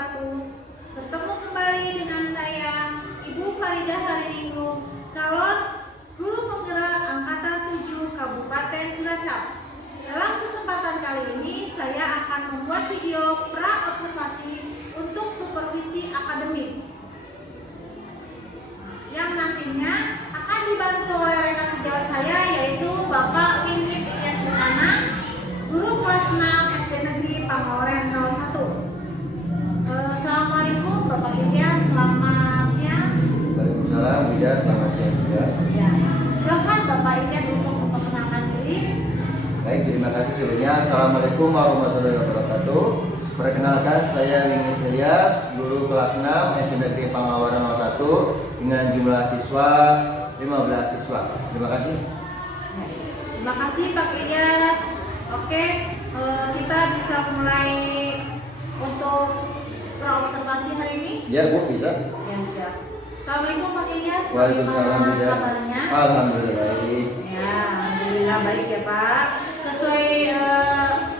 wabarakatuh. Bertemu kembali dengan saya, Ibu Faridah Hariningrum, calon guru penggerak Angkatan 7 Kabupaten Cilacap. Dalam kesempatan kali ini, saya akan membuat video pra-observasi untuk supervisi akademik yang nantinya akan dibantu oleh rekan sejawat saya, yaitu Bapak Winwit Ilyas, guru kelas 6 SD Negeri Pangolen 01. Assalamualaikum Bapak Ilyas, selamat siang. Waalaikumsalam, Bida, selamat siang juga. Ya, silakan Bapak Ilyas untuk memperkenalkan diri. Baik, terima kasih sebelumnya. Assalamualaikum warahmatullahi wabarakatuh. Perkenalkan, saya Winwit Ilyas, guru kelas 6 SD Negeri Pangawaran 01 dengan jumlah siswa 15 siswa. Terima kasih. Terima kasih Pak Ilyas. Oke, kita bisa mulai untuk pra-observasi hari ini. Ya, Bu, bisa. Ya, siap. Assalamualaikum Pak Ilyas. Waalaikumsalam, Bagaimana Bida. kabarnya? Alhamdulillah baik. Ya, alhamdulillah baik ya Pak. Sesuai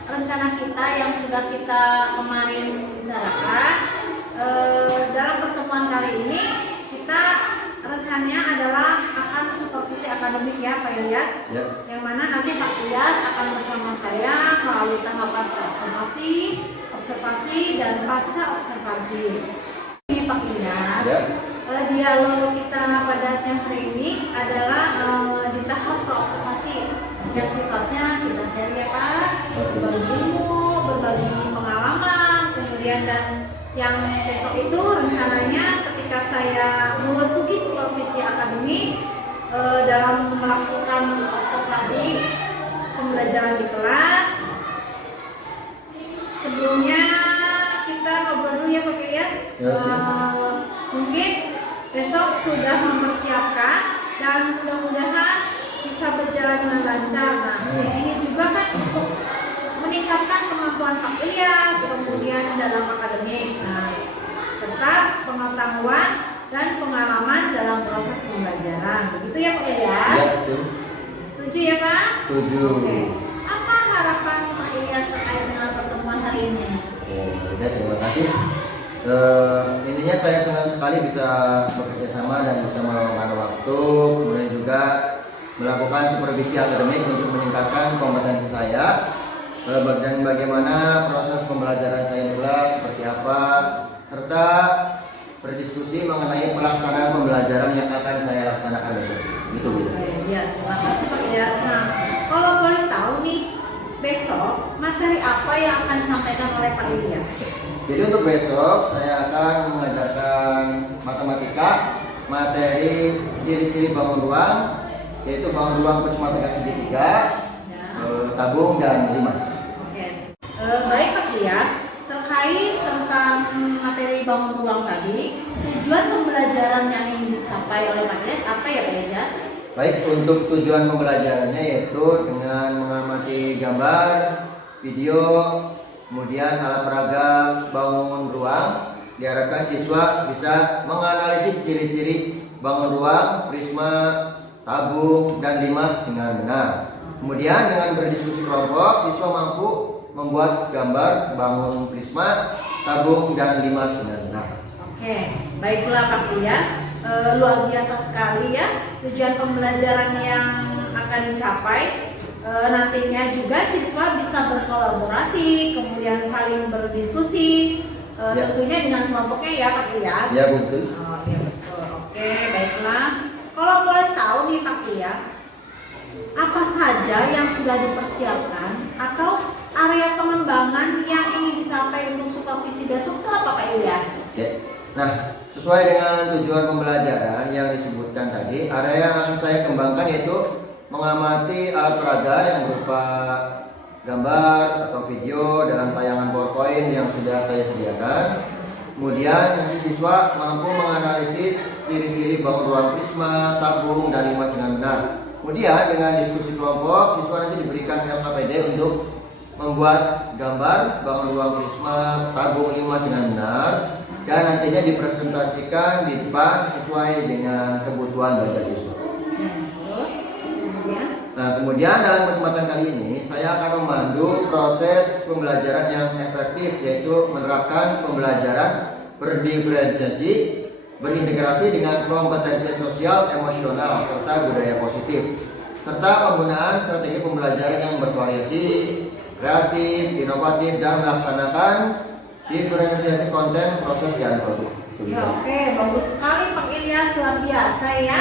rencana kita yang sudah kita kemarin bicarakan, dalam pertemuan kali ini kita rencananya adalah akan supervisi akademik ya Pak Ilyas. Ya. Yang mana nanti Pak Ilyas akan bersama saya melalui tahapan observasi, dan pasca observasi. Ini Pak Ilyas. Ya. Dialog kita pada siang hari ini adalah di tahap observasi yang sifatnya kita share ya Pak, berbagi ilmu, berbagi pengalaman, kemudian dan yang besok itu rencananya ketika saya memasuki supervisi akademik dalam melakukan observasi pembelajaran di kelas. Sebelumnya kita ngobrol dulu ya Pak Ilyas. Mungkin besok sudah mempersiapkan dan mudah-mudahan bisa berjalan dengan lancar. Nah, ini juga kan untuk meningkatkan kemampuan Pak Ilyas, kemudian dalam akademik, serta pengetahuan dan pengalaman dalam proses pembelajaran. Begitu ya Pak Ilyas? Ya, betul. Setuju ya Pak? Setuju. Oke. Apa harapan Pak Ilyas terkait dengan pertemuan hari ini? Ya, terima kasih. Intinya saya senang sekali bisa bekerja sama dan bisa meluangkan waktu, kemudian juga melakukan supervisi akademik untuk meningkatkan kompetensi saya dan bagaimana proses pembelajaran saya di kelas seperti apa, serta berdiskusi mengenai pelaksanaan pembelajaran yang akan saya laksanakan besok. Gitu. Ya, terima kasih Pak Ilyas. Nah, kalau boleh tahu nih, besok materi apa yang akan disampaikan oleh Pak Ilyas? Jadi untuk besok saya akan mengajarkan matematika, materi ciri-ciri bangun ruang, yaitu bangun ruang prisma tegak segitiga, tabung dan limas. Oke. Baik Pak Ilyas, terkait tentang materi bangun ruang tadi, tujuan pembelajaran yang ingin dicapai oleh Pak Ilyas apa ya Pak Ilyas? Baik, untuk tujuan pembelajarannya yaitu dengan mengamati gambar, video, kemudian alat peraga bangun ruang, diharapkan siswa bisa menganalisis ciri-ciri bangun ruang, prisma, tabung, dan limas dengan benar. Kemudian dengan berdiskusi kelompok, siswa mampu membuat gambar bangun prisma, tabung, dan limas dengan benar. Oke, baiklah Pak Ilyas. Luar biasa sekali ya tujuan pembelajaran yang akan dicapai. Nantinya juga siswa bisa berkolaborasi, kemudian saling berdiskusi, tentunya dengan kelompoknya ya Pak Ilyas. Ya betul. Oh iya betul. Oke, baiklah. Kalau boleh tahu nih Pak Ilyas, apa saja yang sudah dipersiapkan atau area pengembangan yang ingin dicapai untuk supervisi besok itu apa Pak Ilyas? Oke. Nah, sesuai dengan tujuan pembelajaran yang disebutkan tadi, area yang akan saya kembangkan yaitu mengamati alat peraga yang berupa gambar atau video dalam tayangan PowerPoint yang sudah saya sediakan. Kemudian nanti siswa mampu menganalisis ciri-ciri bangun ruang prisma, tabung, dan limas dengan benar. Kemudian dengan diskusi kelompok, siswa nanti diberikan LKPD untuk membuat gambar bangun ruang prisma, tabung, limas dengan benar, dan nantinya dipresentasikan di depan sesuai dengan kebutuhan belajar siswa. Nah, kemudian dalam kesempatan kali ini saya akan memandu proses pembelajaran yang efektif, yaitu menerapkan pembelajaran berdiferensiasi, berintegrasi dengan kompetensi sosial, emosional, serta budaya positif, serta penggunaan strategi pembelajaran yang bervariasi, kreatif, inovatif, dan melaksanakan diferensiasi konten, proses, dan produk. Ya, oke, bagus sekali Pak Ilyas, luar biasa ya.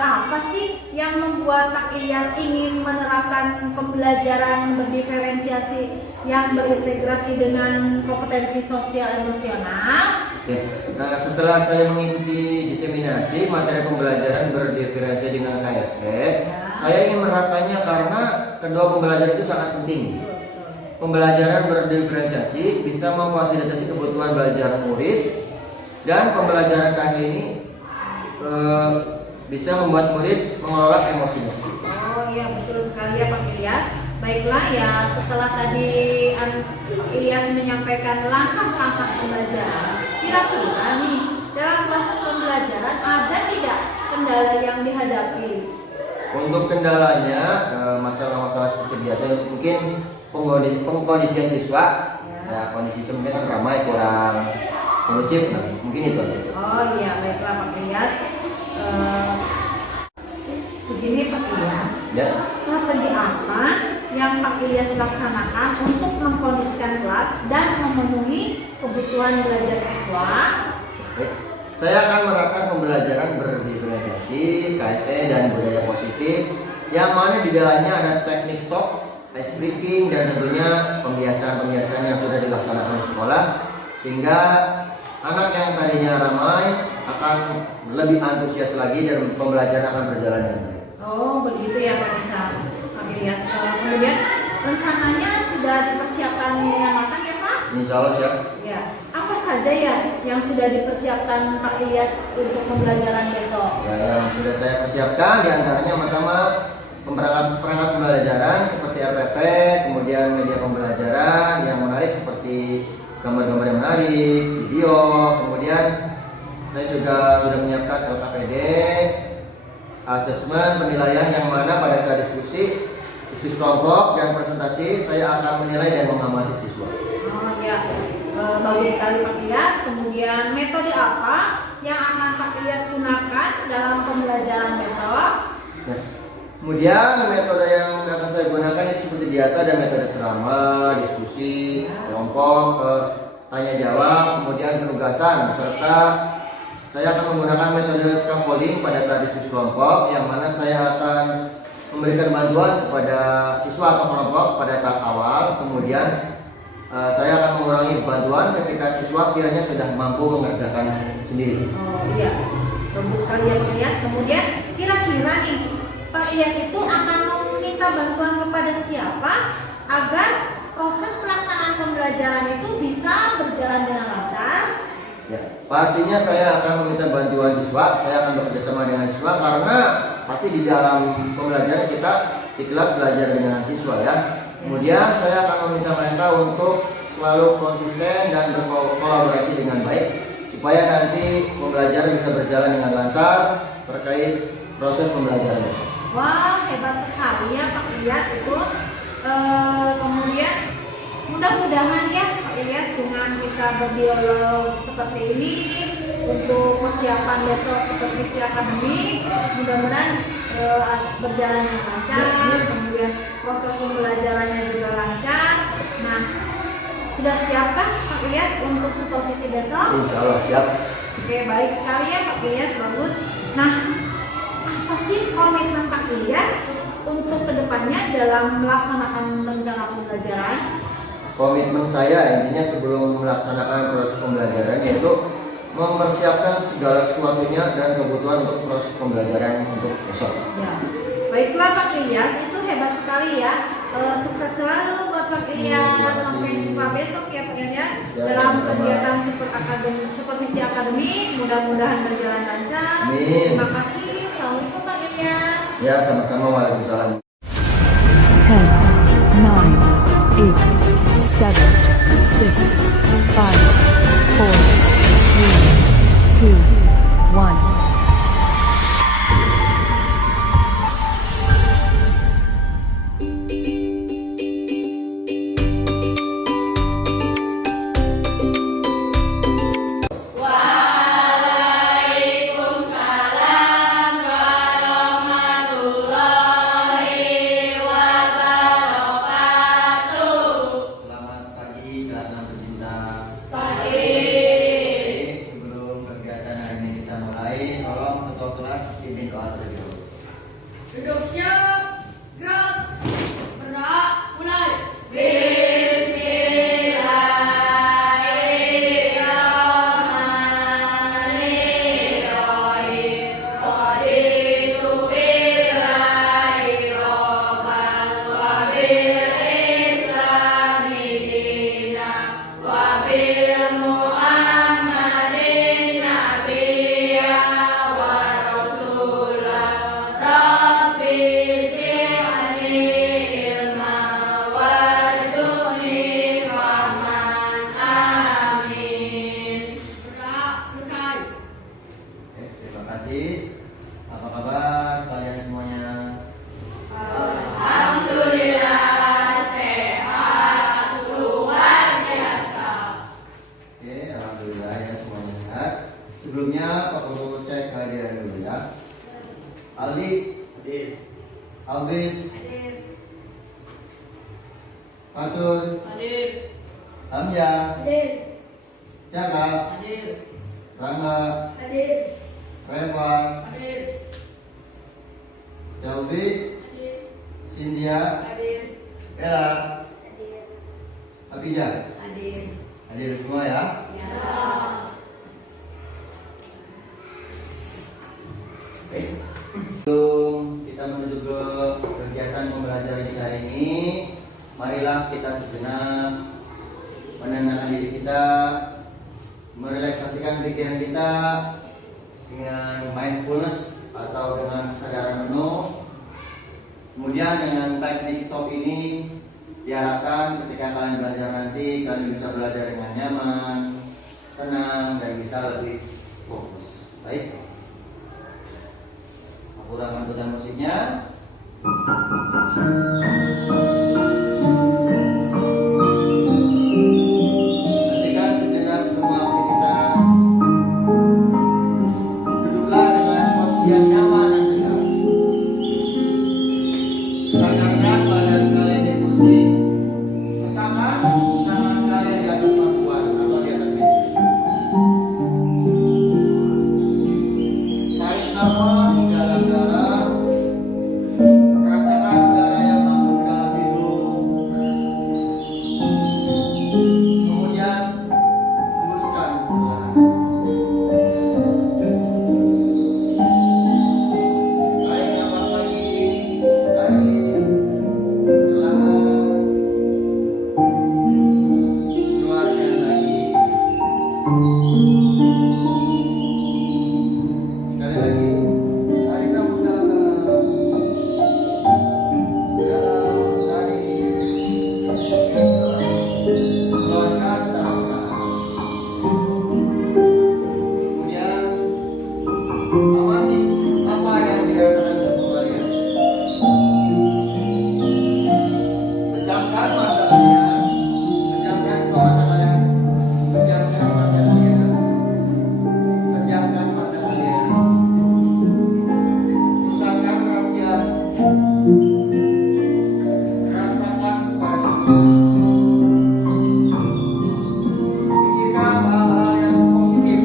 Apa sih yang membuat Pak Ilyas ingin menerapkan pembelajaran berdiferensiasi yang berintegrasi dengan kompetensi sosial emosional? Oke. Nah, setelah saya mengikuti diseminasi materi pembelajaran berdiferensiasi dengan KSP, saya ingin menerapkannya karena kedua pembelajaran itu sangat penting. Pembelajaran berdiferensiasi bisa memfasilitasi kebutuhan belajar murid, dan pembelajaran KSP ini bisa membuat murid mengelola emosinya. Oh iya, betul sekali ya Pak Ilyas. Baiklah ya, setelah tadi Pak Ilyas menyampaikan langkah-langkah pembelajaran, kira-kira nih dalam proses pembelajaran ada tidak kendala yang dihadapi? Untuk kendalanya, masalah-masalah seperti biasa mungkin pengkondisian siswa, ya kondisi siswa mungkin kan ramai, kurang kondusif, nah, mungkin itu. Oh iya, baiklah Pak Ilyas. Begini Pak Ilyas, Ya. strategi apa yang Pak Ilyas laksanakan untuk mengkondisikan kelas dan memenuhi kebutuhan belajar siswa? Oke. Saya akan menerapkan pembelajaran berdiferensiasi, KSP, dan budaya positif, yang mana di dalamnya ada teknik stop, ice breaking, dan tentunya pembiasaan-pembiasaan yang sudah dilaksanakan di sekolah, sehingga anak yang tadinya ramai akan lebih antusias lagi dan pembelajaran akan berjalan dengan baik. Oh begitu ya Pak Ilyas. Kemudian rencananya sudah dipersiapkan dengan matang ya Pak? Insya Allah siap. Ya. Apa saja ya yang sudah dipersiapkan Pak Ilyas untuk pembelajaran besok? Ya, yang sudah saya persiapkan diantaranya pertama perangkat pembelajaran seperti RPP, kemudian media pembelajaran yang menarik seperti gambar-gambar yang menarik, video, kemudian saya sudah menyiapkan LKPD, asesmen penilaian yang mana pada saat diskusi kelompok dan presentasi saya akan menilai dan mengamati siswa. Oh ya, bagus sekali Pak Ilyas. Kemudian metode apa yang akan Pak Ilyas gunakan dalam pembelajaran besok? Nah, kemudian metode yang akan saya gunakan itu seperti biasa, ada metode ceramah, diskusi, kelompok, tanya jawab, kemudian penugasan, serta saya akan menggunakan metode scaffolding pada saat diskusi kelompok, yang mana saya akan memberikan bantuan kepada siswa atau kelompok pada tahap awal, kemudian saya akan mengurangi bantuan ketika siswa kiranya sudah mampu mengerjakan sendiri. Oh iya, bagus sekali ya Pak Ilyas. Kemudian kira-kira nih Pak Ilyas itu akan meminta bantuan kepada siapa agar proses pelaksanaan pembelajaran itu bisa berjalan dengan lancar? Ya, pastinya saya akan meminta bantuan siswa, saya akan bekerjasama dengan siswa karena pasti di dalam pembelajaran kita di kelas belajar dengan siswa ya. Kemudian saya akan meminta mereka untuk selalu konsisten dan berkolaborasi dengan baik supaya nanti pembelajaran bisa berjalan dengan lancar terkait proses pembelajaran. Wah, hebat sekali ya Pak Ilyas itu. Kemudian mudah-mudahan ya Pak Ilyas dengan kita berdialog seperti ini untuk persiapan besok supervisi akademik, mudah-mudahan berjalan dengan lancar, kemudian proses pembelajarannya juga lancar. Nah, sudah siapkah Pak Ilyas untuk supervisi besok? Insya Allah siap. Oke, baik sekali ya Pak Ilyas, bagus. Nah, apa sih komitmen Pak Ilyas untuk kedepannya dalam melaksanakan rencana pembelajaran? Komitmen saya intinya sebelum melaksanakan proses pembelajaran yaitu mempersiapkan segala sesuatunya dan kebutuhan untuk proses pembelajaran untuk besok. Ya, baiklah Pak Ilyas, itu hebat sekali ya. Sukses selalu buat Pak Ilyas. Sampai jumpa besok ya Pak Ilyas dalam kegiatan supervisi akademik. Mudah-mudahan berjalan lancar. Amin. Terima kasih. Assalamualaikum Pak Ilyas. Ya, sama-sama. Waalaikumsalam. 10, 9, 8, 7, 6, 5, 4, 3, 2, 1. Alhamdulillah ya, semuanya sehat. Sebelumnya Pak Guru cek kehadiran dulu ya. Aldi, Hadir. Albis, Hadir. Fatul, Hadir. Hamzah, Hadir. Jaka, Hadir. Rangga, Hadir. Reva, Hadir. Selvi, Hadir. Cynthia, Hadir. Bella, Hadir. Abijah. Hadir. Hadir semua ya. Ya. Baik. Sebelum kita menuju ke kegiatan pembelajaran kita hari ini, marilah kita sejenak menenangkan diri kita, merelaksasikan pikiran kita dengan mindfulness atau dengan kesadaran penuh. Kemudian dengan teknik stop ini diharapkan ketika kalian belajar nanti kalian bisa belajar dengan nyaman, tenang, dan bisa lebih fokus. Baik. Aku akan putar musiknya. Hentikan sejenak semua aktivitas. Duduklah dengan posisi yang nyaman dan tegak. Sandarkan badan kalian di kursi. Letakkan tangan kalian di atas pangkuan atau di atas meja. Tarik nafas dalam-dalam. Rasakan udara yang masuk ke dalam hidung. Kemudian hembuskan perlahan. Tarik nafas lagi. Tarik perlahan. Keluarkan lagi. Sekali lagi. Tarik nafas dalam-dalam. Tarik. Keluarkan secara perlahan. Kemudian amati apa yang dirasakan tubuh kalian. Pejamkan mata kalian. Pejamkan semua mata kalian. Pejamkan mata kalian. Pejamkan mata kalian. Pusatkan perhatian. Rasakan pada pikirkan hal-hal yang positif.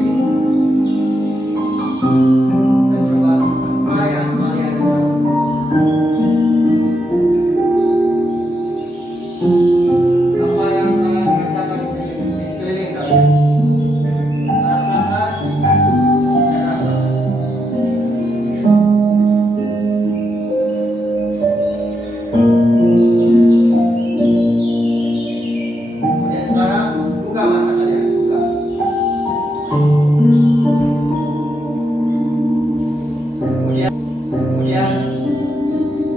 Dan coba apa yang kalian dengar. Apa yang kalian rasakan di sekeliling kalian. Rasakan dan rasakan. Kemudian sekarang buka mata kalian, buka. Kemudian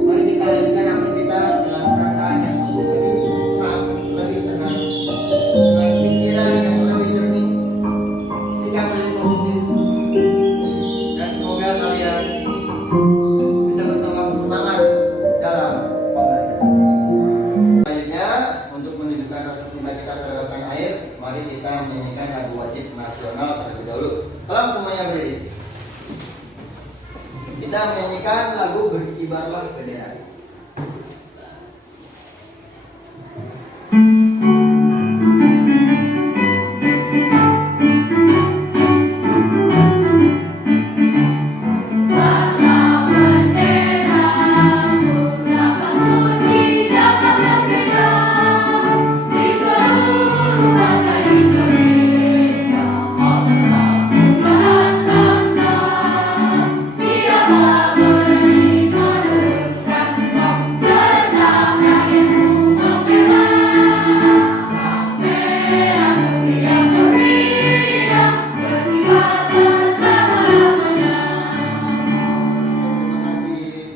mari kita lanjutkan aktivitas dengan perasaan yang lebih senang, lebih tenang, dengan pikiran yang lebih jernih, sikap lebih positif, dan semoga kalian bisa bertambah semangat dalam pembelajaran. Selanjutnya, untuk menunjukkan rasa cinta kita terhadap tanah air, mari kita menyanyikan lagu wajib nasional terlebih dahulu. Kalau semuanya berdiri, kita menyanyikan lagu Berkibarlah Bendera.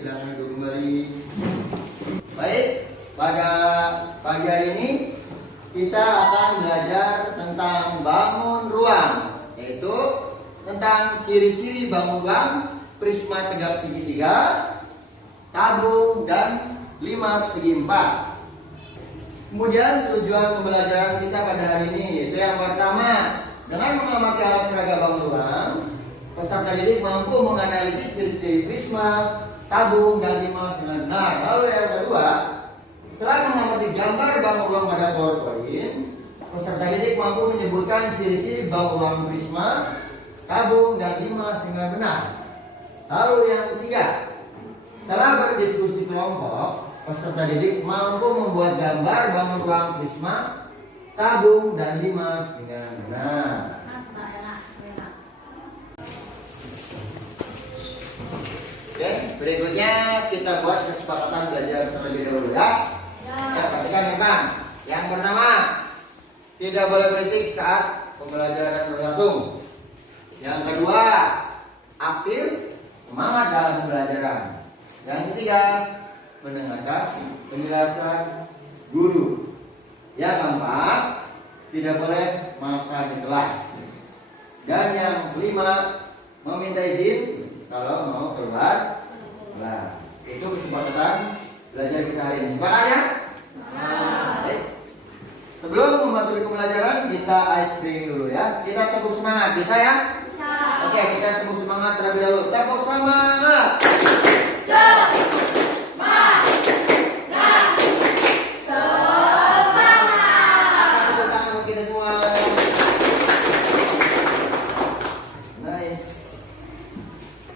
Siapa berani menurutkan kita akan belajar tentang bangun ruang, yaitu tentang ciri-ciri bangun ruang, prisma tegak segi 3, tabung, dan 5 segi 4. Kemudian tujuan pembelajaran kita pada hari ini yaitu yang pertama, Dengan mengamati alat peraga bangun ruang, peserta didik mampu menganalisis ciri-ciri prisma, tabung, dan limas dengan benar. Lalu yang kedua, setelah mengamati gambar bangun ruang pada PowerPoint, peserta didik mampu menyebutkan ciri-ciri bangun ruang prisma, tabung, dan limas dengan benar. Lalu yang ketiga, setelah berdiskusi kelompok, peserta didik mampu membuat gambar bangun ruang prisma, tabung, dan limas dengan benar. Oke, berikutnya kita buat kesepakatan belajar terlebih dahulu ya. Ya, perhatikan teman. Yang pertama, tidak boleh berisik saat pembelajaran berlangsung. Yang kedua, aktif, semangat dalam pembelajaran. Yang ketiga, mendengarkan penjelasan guru. Yang keempat, tidak boleh makan di kelas. Dan yang kelima, meminta izin kalau mau keluar. Nah, itu kesepakatan belajar kita hari ini. Sepakat ya? Baik. Sebelum memasuki pembelajaran, kita ice cream dulu ya. Kita tepuk semangat, bisa ya? Bisa. Oke, kita tepuk semangat terlebih dahulu. Tepuk semangat.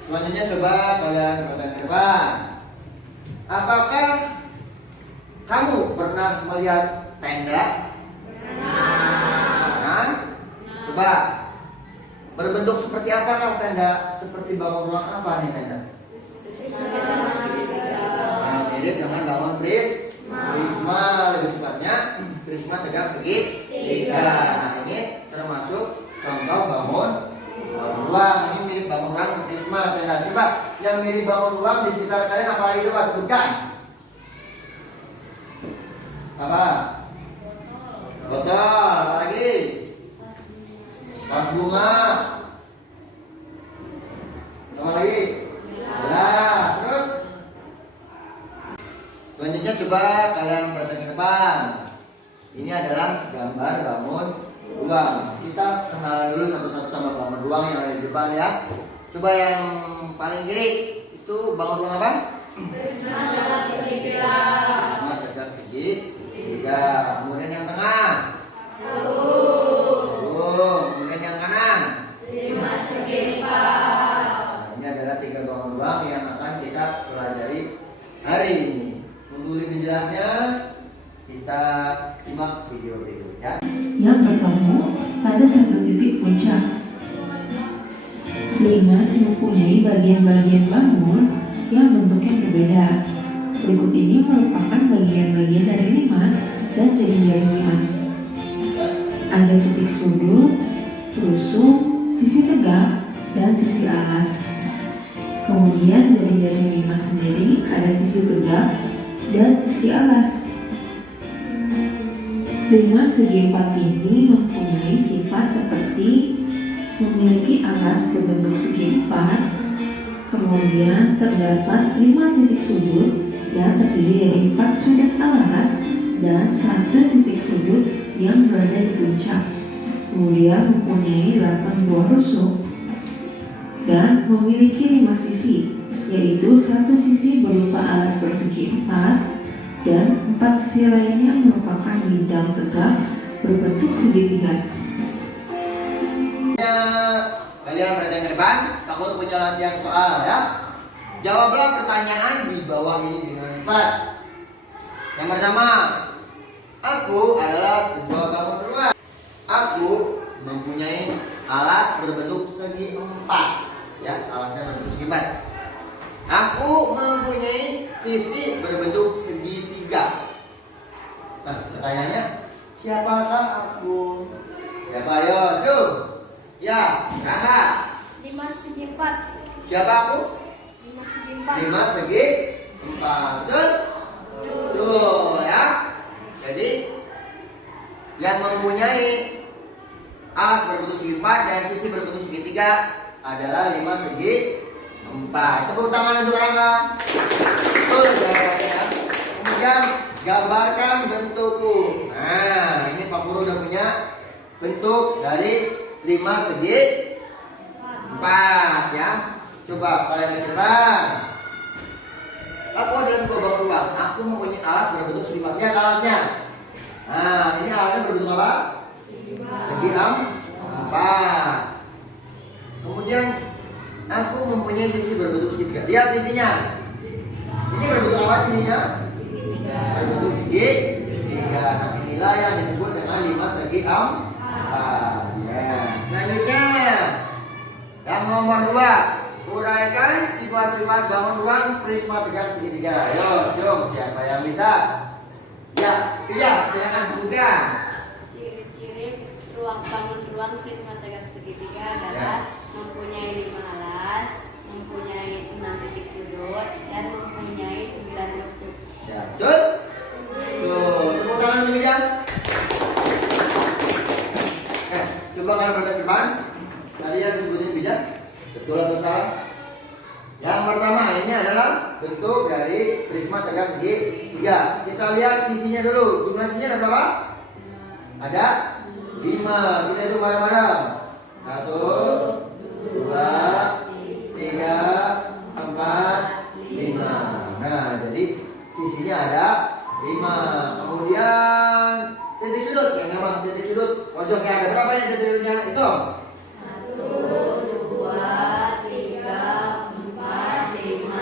Selanjutnya coba kalian katakan ke depan. Apakah kamu pernah melihat tenda? Pernah. Coba berbentuk seperti apakah tenda? Seperti bangun ruang apa nih tenda? Nah, mirip dengan bangun prisma, lebih tepatnya prisma tegak segitiga. Nah, ini termasuk contoh bangun ruang. Ini mirip bangun ruang prisma tenda. Coba yang mirip bangun ruang di sekitar kalian apa lagi coba sebutkan? Apa? Botol. Apa lagi? Vas bunga. Apa lagi? Nah, terus selanjutnya coba kalian perhatikan ke depan. Ini adalah gambar bangun ruang. Kita kenalan dulu satu-satu sama bangun ruang yang ada di depan ya. Coba yang paling kiri itu bangun ruang apa? Prisma tegak segitiga. Prisma tegak segitiga. Kemudian yang tengah. Tabung. Kemudian yang kanan. Limas segi 4. Ini adalah 3 bangun ruang yang akan kita pelajari hari ini. Untuk lebih jelasnya kita simak video berikut ya. Yang bertemu pada satu titik puncak. Limas mempunyai bagian-bagian bangun yang bentuknya berbeda. Berikut ini merupakan bagian-bagian dari limas dan jari-jari limas. Ada titik sudut, rusuk, sisi tegak, dan sisi alas. Kemudian jari-jari limas sendiri ada sisi tegak dan sisi alas. Limas segi 4 ini mempunyai sifat seperti memiliki alas berbentuk segi 4, kemudian terdapat 5 titik sudut yang terdiri dari 4 sudut alas dan 1 titik sudut yang berada di puncak. Kemudian mempunyai 8 buah rusuk dan memiliki 5 sisi, yaitu 1 sisi berupa alas persegi 4 dan 4 sisi lainnya merupakan bidang tegak berbentuk segitiga. Kalian perhatikan ke depan, takut punya latihan soal ya. Jawablah pertanyaan di bawah ini dengan cepat. Yang pertama, aku adalah sebuah bangun ruang. Aku mempunyai alas berbentuk segi 4. Ya, alasnya berbentuk segi 4. Aku mempunyai sisi berbentuk segitiga. Nah, pertanyaannya, siapakah aku? Siapa ayo, Cu? Ya, Rama. 5 segi 4. Siapa aku? 5 segi 4. 5 segi 4. Betul ya. Jadi yang mempunyai alas berbentuk segi 4 dan sisi berbentuk segitiga adalah 5 segi 4. Tepuk tangan untuk Rangga. Betul jawabannya. Kemudian gambarkan bentukku. Nah, ini Pak Guru udah punya bentuk dari 5 segi 4 ya. Coba kalian lihat depan. Aku adalah sebuah bangun ruang. Aku mempunyai alas berbentuk segi 4. Lihat alasnya. Nah, ini alasnya berbentuk apa? Segi 4. Kemudian aku mempunyai sisi berbentuk segitiga. Lihat sisinya. Ini berbentuk apa sininya? Berbentuk segitiga. Nah, inilah yang disebut dengan 5 segi 4. Ya. Selanjutnya, yang nomor 2, uraikan sifat-sifat bangun ruang prisma tegak segitiga. Ayo, jom, siapa yang bisa? Ya, silakan sebutkan. Ciri-ciri bangun ruang prisma tegak segitiga adalah mempunyai 5 alas, mempunyai 6 titik sudut, dan mempunyai 9 rusuk. Ya, betul? Tuh, tepuk tangan dulu ya. Coba kalian baca depan. Tadi yang disebutin bijak, betul atau salah? Yang pertama, ini adalah bentuk dari prisma tegak segitiga. Kita lihat sisinya dulu. Jumlah sisinya ada berapa? Ada 5. Kita hitung bareng-bareng. 1, 2, 3, 4, 5. Nah, jadi sisinya ada 5. Kemudian titik sudut, yang gampang titik sudut. Pojoknya ada berapa ini titik sudutnya? Hitung. 1, 2, 3, 4, 5,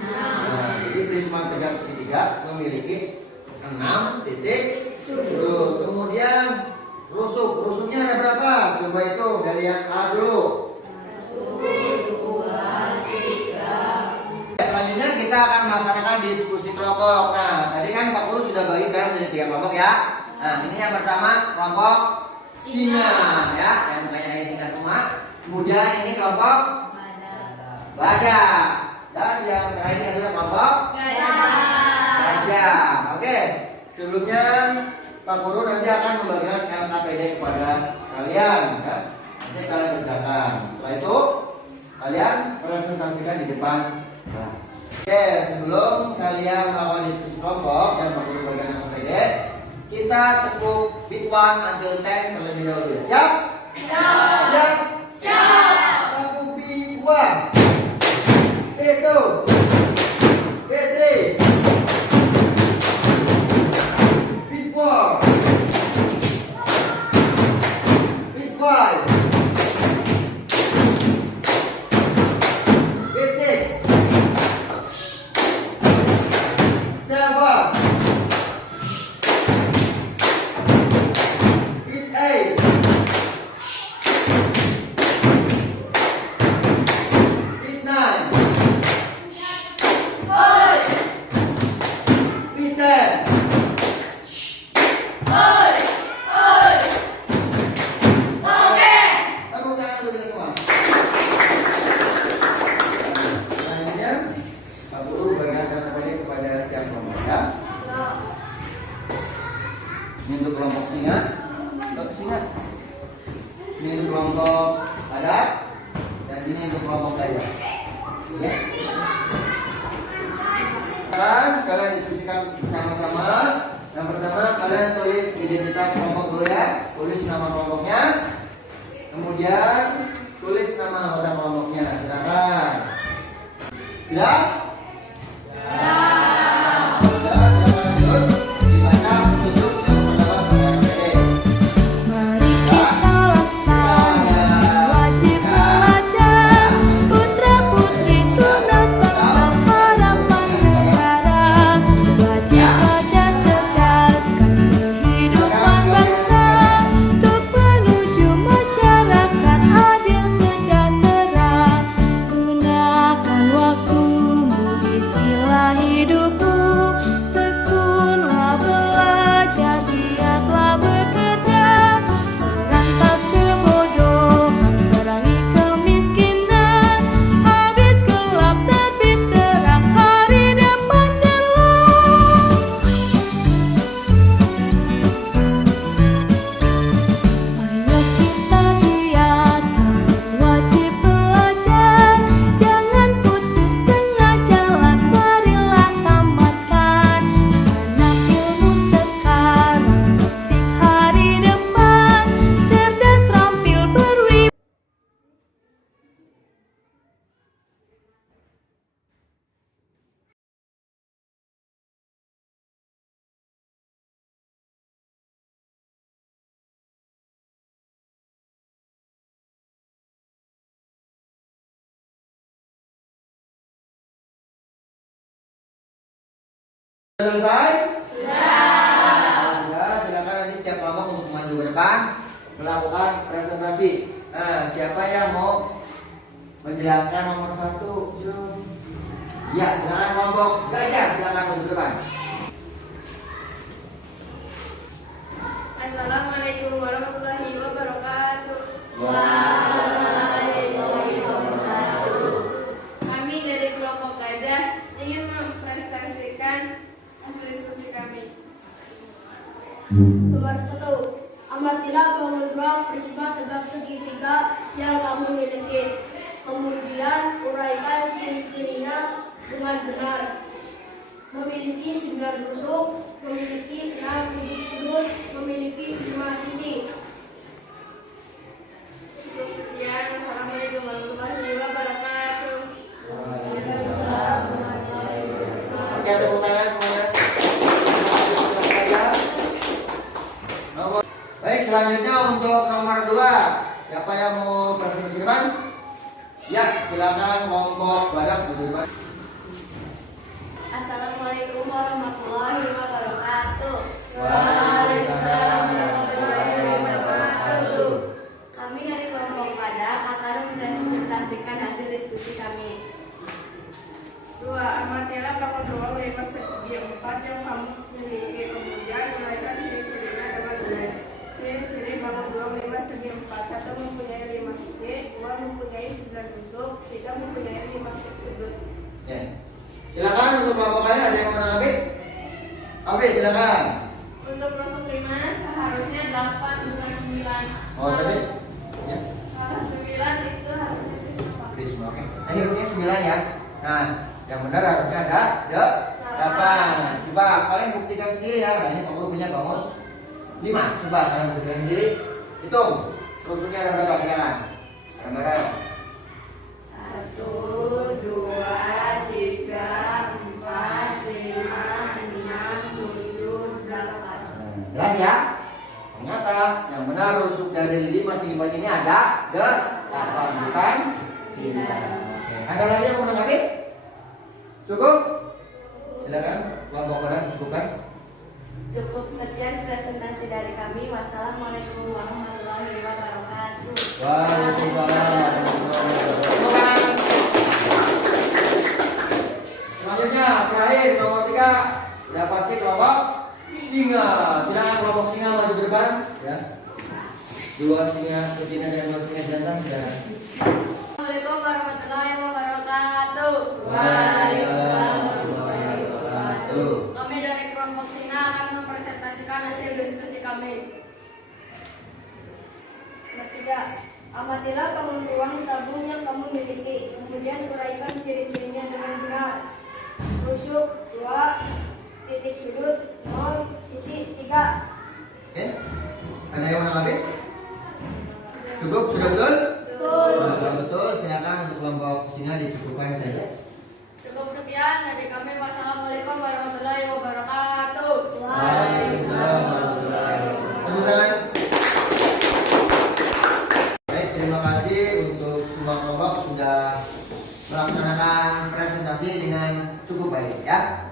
6. Nah, jadi prisma tegak segitiga memiliki 6 titik sudut. Kemudian rusuknya ada berapa? Coba hitung dari yang A dulu. 1, 2, 3. Selanjutnya kita akan melaksanakan diskusi kelompok. Nah, tadi kan Pak Guru sudah bagi kalian menjadi 3 kelompok ya. Nah, ini yang pertama kelompok singa ya, yang mukanya singa semua. Kemudian ini kelompok badak. Dan yang terakhir adalah kelompok gajah. Oke. Sebelumnya Pak Guru nanti akan membagikan LKPD kepada kalian ya. Nanti kalian kerjakan. Setelah itu kalian presentasikan di depan kelas. Oke, sebelum kalian melakukan diskusi kelompok dan Pak Guru bagikan LKPD, kita tepuk big 1 until 10 terlebih dahulu. Siap? Siap? Tepuk big 1. Big 2. Big 3. Big 4. Big 5. Big 6. 7. Big 8. Big 9. Big 10. Tepuk tangan dulu kita semua. Selanjutnya, Pak Guru bagikan LKPD kepada setiap kelompok ya. Ini untuk kelompok singa. Ini untuk kelompok badak. Dan ini untuk kelompok gajah. Ya. Sekarang kalian diskusikan bersama-sama. Yang pertama kalian tulis identitas kelompok dulu ya. Tulis nama kelompoknya. Kemudian tulis nama anggota kelompoknya. Silakan. Sudah? Sudah, lanjut. Dibaca petunjuk yang terdapat pada LKPD. Mari kita laksanakan wajib belajar. Putra-putri tunas bangsa harapan negara. Wajib belajar cerdaskan kehidupan bangsa untuk menuju masyarakat adil sejahtera. Gunakan waktumu Selesai? Sudah, silakan nanti setiap kelompok untuk maju ke depan melakukan presentasi. Nah, siapa yang mau menjelaskan nomor 1? Ya, silakan kelompok gajah, silakan maju ke depan. Assalamualaikum warahmatullahi wabarakatuh. Kami dari kelompok gajah ingin mempresentasikan hasil diskusi kami. Nomor 1. Amatilah bangun ruang prisma tegak segitiga yang kamu miliki. Kemudian uraikan ciri-cirinya dengan benar. Memiliki 9 rusuk, memiliki 6 titik sudut, memiliki 5 sisi. Cukup sekian. Wassalamualaikum warahmatullahi wabarakatuh. Oke, tepuk tangan semuanya. Baik, selanjutnya untuk nomor 2. Siapa yang mau presentasi depan? Ya, silakan kelompok badak di depan. Assalamualaikum warahmatullahi wabarakatuh. Waalaikumsalam warahmatullahi wabarakatuh. Kami dari kelompok badak akan mempresentasikan hasil diskusi kami. 2. Amatilah bangun ruang 5 segi 4 yang kamu miliki. Kemudian uraikan ciri-cirinya dengan benar. Ciri-ciri bangun ruang 5 segi 4. 1 mempunyai 5 sisi, 2 mempunyai 9 rusuk, 3 mempunyai 5 titik sudut. Ya. Silakan untuk kelompok kalian ada yang menanggapi? Oke, silakan. Untuk rusuk 5 seharusnya 8 bukan 9. Oh, tadi? Ya. 9 itu harusnya prisma. Prisma, oke. Nah, ini rupanya 9 ya. Nah, yang benar harusnya ada 8. Coba kalian buktikan sendiri ya. Nah, ini rupiahnya bangun 5. Coba kalian buktikan sendiri. Hitung. Rupiahnya ada berapa? Silakan. Ada berapa? 1, 2, 3, 4, 5, 6, 7, 8. Jelas ya? Ternyata yang benar rusuk dari 5 segi 4 ini ada 8, bukan 9. Oke. Ada lagi yang mau menanggapi? Cukup? Silakan kelompok badan cukupkan. Cukup sekian presentasi dari kami. Wassalamualaikum warahmatullahi wabarakatuh. Waalaikumsalam. Selanjutnya terakhir nomor 3 dapati kelompok singa. Silakan kelompok singa maju ke depan ya. 2 singa betina dan 2 singa jantan sudah. Assalamualaikum warahmatullahi wabarakatuh. Waalaikumsalam warahmatullahi wabarakatuh. Kami dari kelompok singa akan mempresentasikan hasil diskusi kami. Nomor 3. Amatilah bangun ruang tabung yang kamu miliki. Kemudian uraikan ciri-cirinya dengan benar. Rusuk 2, titik sudut 0, sisi 3. Oke. Ada yang menanggapi? Cukup? Sudah betul? Sudah betul. Silakan untuk kelompok singa dicukupkan saja. Cukup sekian dari kami. Wassalamualaikum warahmatullahi wabarakatuh. Waalaikumsalam warahmatullahi wabarakatuh. Tepuk tangan. Baik, terima kasih untuk semua kelompok sudah melaksanakan presentasi dengan cukup baik ya.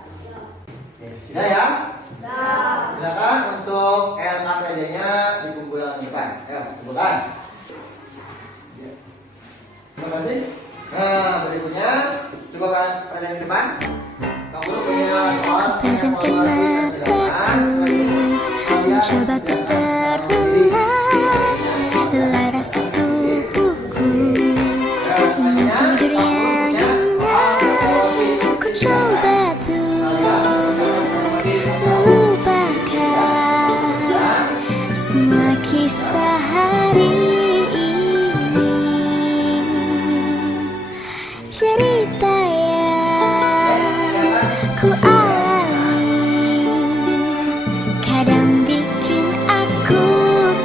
Oke, sudah ya? Silakan untuk LKPD-nya dikumpulkan di depan. Ayo, kumpulkan. Terima kasih. Nah, berikutnya coba perhatian di depan. Kamu dulu punya soal. Pejamkan mataku, mencoba tak terlelap. Lelah rasa tubuhku ingin tidur yang nyenyak. Ku coba tuh melupakan semua kisah hari ini. Cerita yang ku alami kadang bikin aku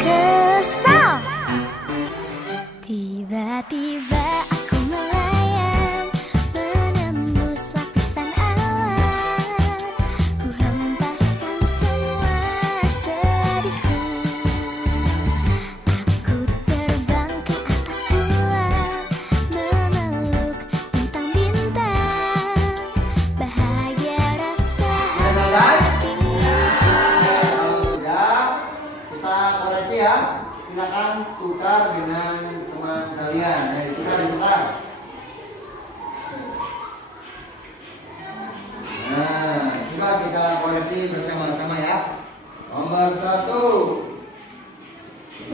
kesal. Tiba-tiba aku melayang menembus lapisan awan. Ku hempaskan semua sedihku. Aku terbang ke atas bulan, memeluk bintang-bintang. Bahagia rasa kalian. Ayo ditukar. Nah, coba kita koreksi bersama-sama ya. Nomor 1.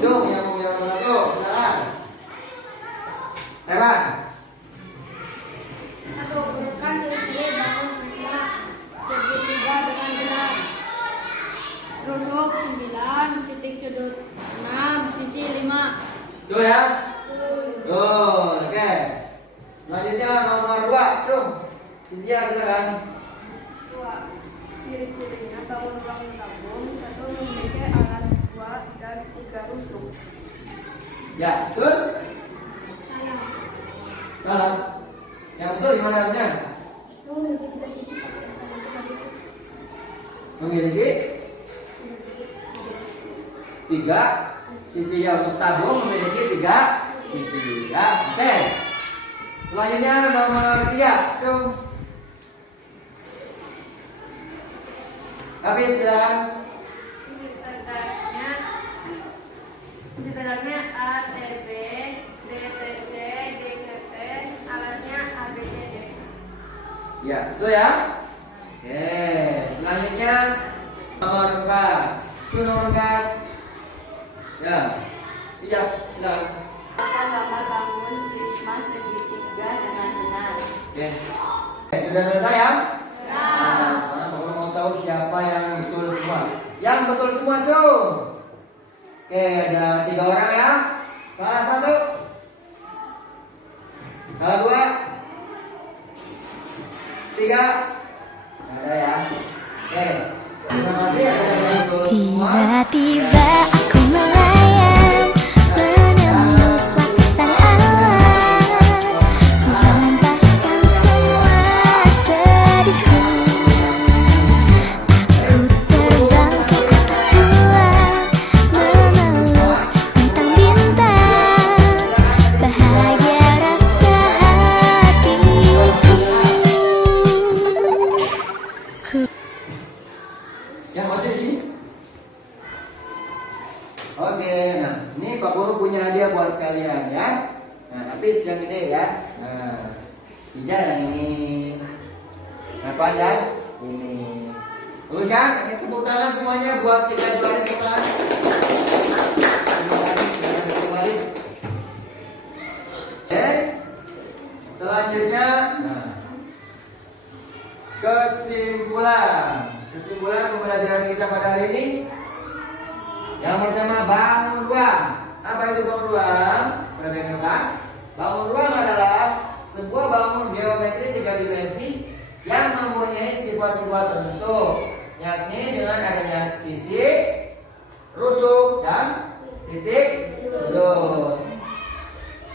Jom yang mau yang mana tuh? Silakan. Teman. 1. Urutkan ciri-ciri bangun prisma segitiga dengan benar. Rusuk 9, titik sudut 6, sisi 5. Tuh ya. Tuh, oke. Selanjutnya nomor 2, Cung. Sintia silakan. Ciri-cirinya bangun ruang tabung 1 memiliki alas 2 dan 3 rusuk. Ya, betul? Salah. Yang betul gimana harusnya? Memiliki 3 sisi ya, untuk tabung memiliki 3 sisi ya. Oke. Selanjutnya nomor 3, Cung. Habis silakan. Sisi tegaknya A, T, B, D, T, C, D, C, T, alasnya A, B, C, D. Ya, betul ya. Oke. Selanjutnya nomor 4. Itu nomor 4. Ya. Tidak, tidak. Gambar bangun prisma segitiga dengan benar. Oke. Sudah selesai ya? Nah, kalau mau tahu siapa yang betul semua? Yang betul semua, Cung. Oke, ada 3 orang ya. Salah 1. Salah 2. 3. Ada ya. Oke. Terima kasih ada yang betul semua. Tiba-tiba aku melayang menembus lapisan awan, menghempaskan semua sedihku. Aku terbang ke atas bulan, memeluk bintang-bintang, bahagia rasa hatiku. Yang mana ini? Oke, nah ini Pak Guru punya hadiah buat kalian ya. Nah, tapi yang gede ya. Nah, tidak yang ini. Nah, panjang ini. Bagus kan? Ini tepuk tangan semuanya buat 3 juara kita. Terima kasih sudah kembali. Oke. Selanjutnya, nah, kesimpulan pembelajaran kita pada hari ini. Yang pertama, bangun ruang. Apa itu bangun ruang? Perhatikan depan. Bangun ruang adalah sebuah bangun geometri 3 dimensi yang mempunyai sifat-sifat tertentu, yakni dengan adanya sisi, rusuk, dan titik sudut.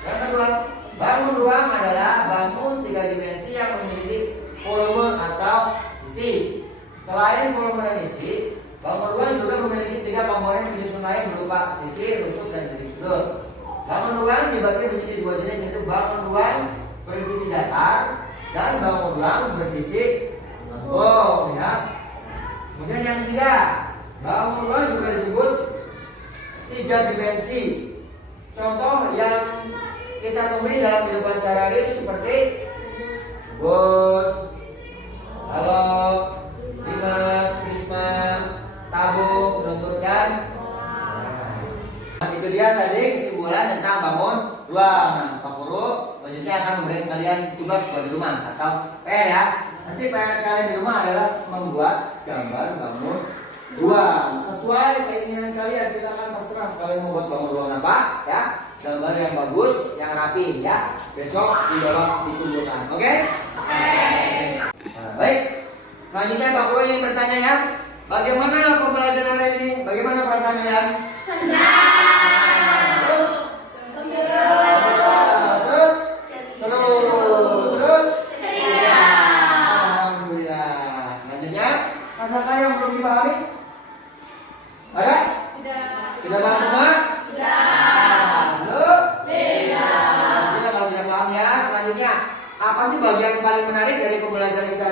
Yang kedua, bangun ruang adalah bangun 3 dimensi yang memiliki volume atau isi. Selain volume dan isi, bangun ruang juga memiliki 3 komponen penyusun lain berupa sisi, rusuk, dan titik sudut. Bangun ruang dibagi menjadi 2 jenis, yaitu bangun ruang bersisi datar dan bangun ruang bersisi lengkung. Ya. Kemudian yang ketiga, bangun ruang juga disebut 3 dimensi. Contoh yang kita temui dalam kehidupan sehari-hari itu seperti bus, balok, limas, prisma, tabung, penuntut, dan nah, itu dia tadi kesimpulan tentang bangun ruang. Nah, Pak Guru selanjutnya akan memberikan kalian tugas buat di rumah atau PR ya. Nanti PR kalian di rumah adalah membuat gambar bangun ruang sesuai keinginan kalian. Silakan terserah kalian mau buat bangun ruang apa ya. Gambar yang bagus, yang rapi ya. Besok dibawa ditunjukkan. Oke? Nah, baik. Selanjutnya Pak Guru yang bertanya ya. Bagaimana pembelajaran hari ini? Bagaimana perasaan kalian? Senang. Terus? Terus? Terus? Alhamdulillah. Selanjutnya, adakah yang belum dipahami? Ada? Sudah paham semua? Apa sih bagian paling menarik dari pembelajaran kita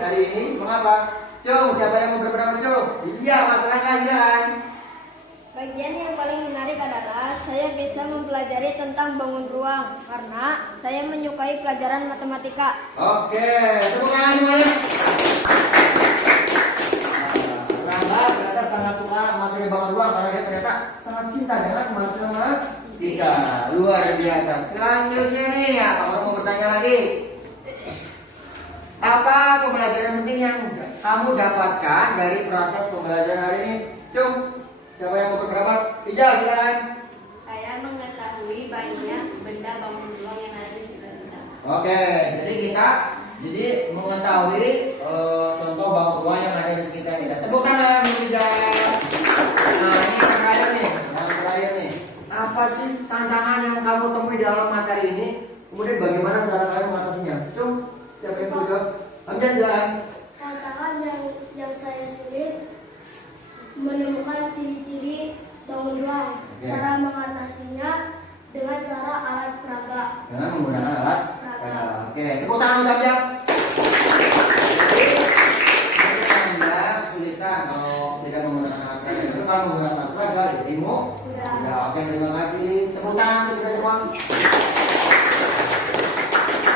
hari ini? Mengapa? Cung, siapa yang mau berpendapat, Cung? Iya, Mas Rangga, silakan. Bagian yang paling menarik adalah saya bisa mempelajari tentang bangun ruang karena saya menyukai pelajaran matematika. Oke, tepuk tangan semuanya. Rangga ternyata sangat suka materi bangun ruang karena dia ternyata sangat cinta dengan matematika. Luar biasa. Selanjutnya nih, apa mau bertanya lagi? Apa pembelajaran penting yang kamu dapatkan dari proses pembelajaran hari ini? Cung, siapa yang mau berpendapat? Ijal, silakan. Saya mengetahui banyak benda bangun ruang yang ada di sekitar kita. Oke, jadi kita mengetahui contoh bangun ruang yang ada di sekitar kita. Tepuk tangan, Ijal. Nah, ini yang terakhir nih. Apa sih tantangan yang kamu temui dalam materi ini? Kemudian bagaimana cara kalian mengatasinya? Cung, siapa yang mau jawab? Amjad, silakan. Tantangan yang saya sulit menemukan ciri-ciri bangun ruang. Oke. Cara mengatasinya dengan cara alat peraga. Dengan menggunakan alat Peraga. Oke, tepuk tangan untuk Amjad. Jadi, mungkin Anda kesulitan kalau tidak menggunakan alat peraga. Tapi kalau menggunakan alat peraga, jadimu ya, oke, terima kasih. Tepuk tangan untuk kita semua.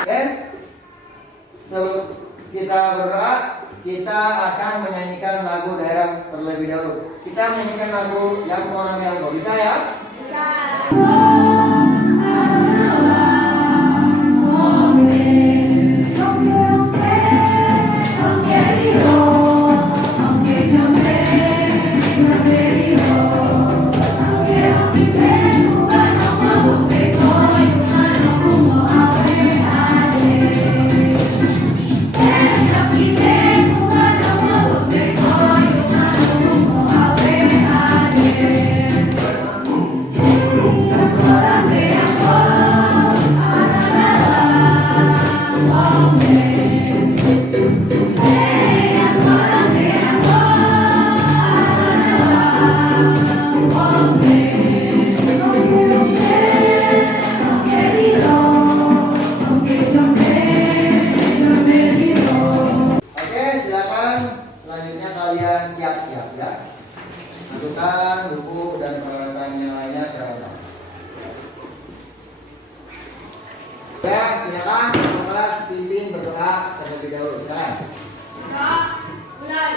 Oke, sebelum kita berdoa, kita akan menyanyikan lagu daerah terlebih dahulu. Kita menyanyikan lagu yang orang yang bisa ya? Bisa. Oke, silakan. Selanjutnya kalian siap-siap ya. Masukkan buku dan peralatan yang lainnya ke dalam tas. Ya, silakan. Kelas pimpin berdoa terlebih dahulu. Silakan. Mulai.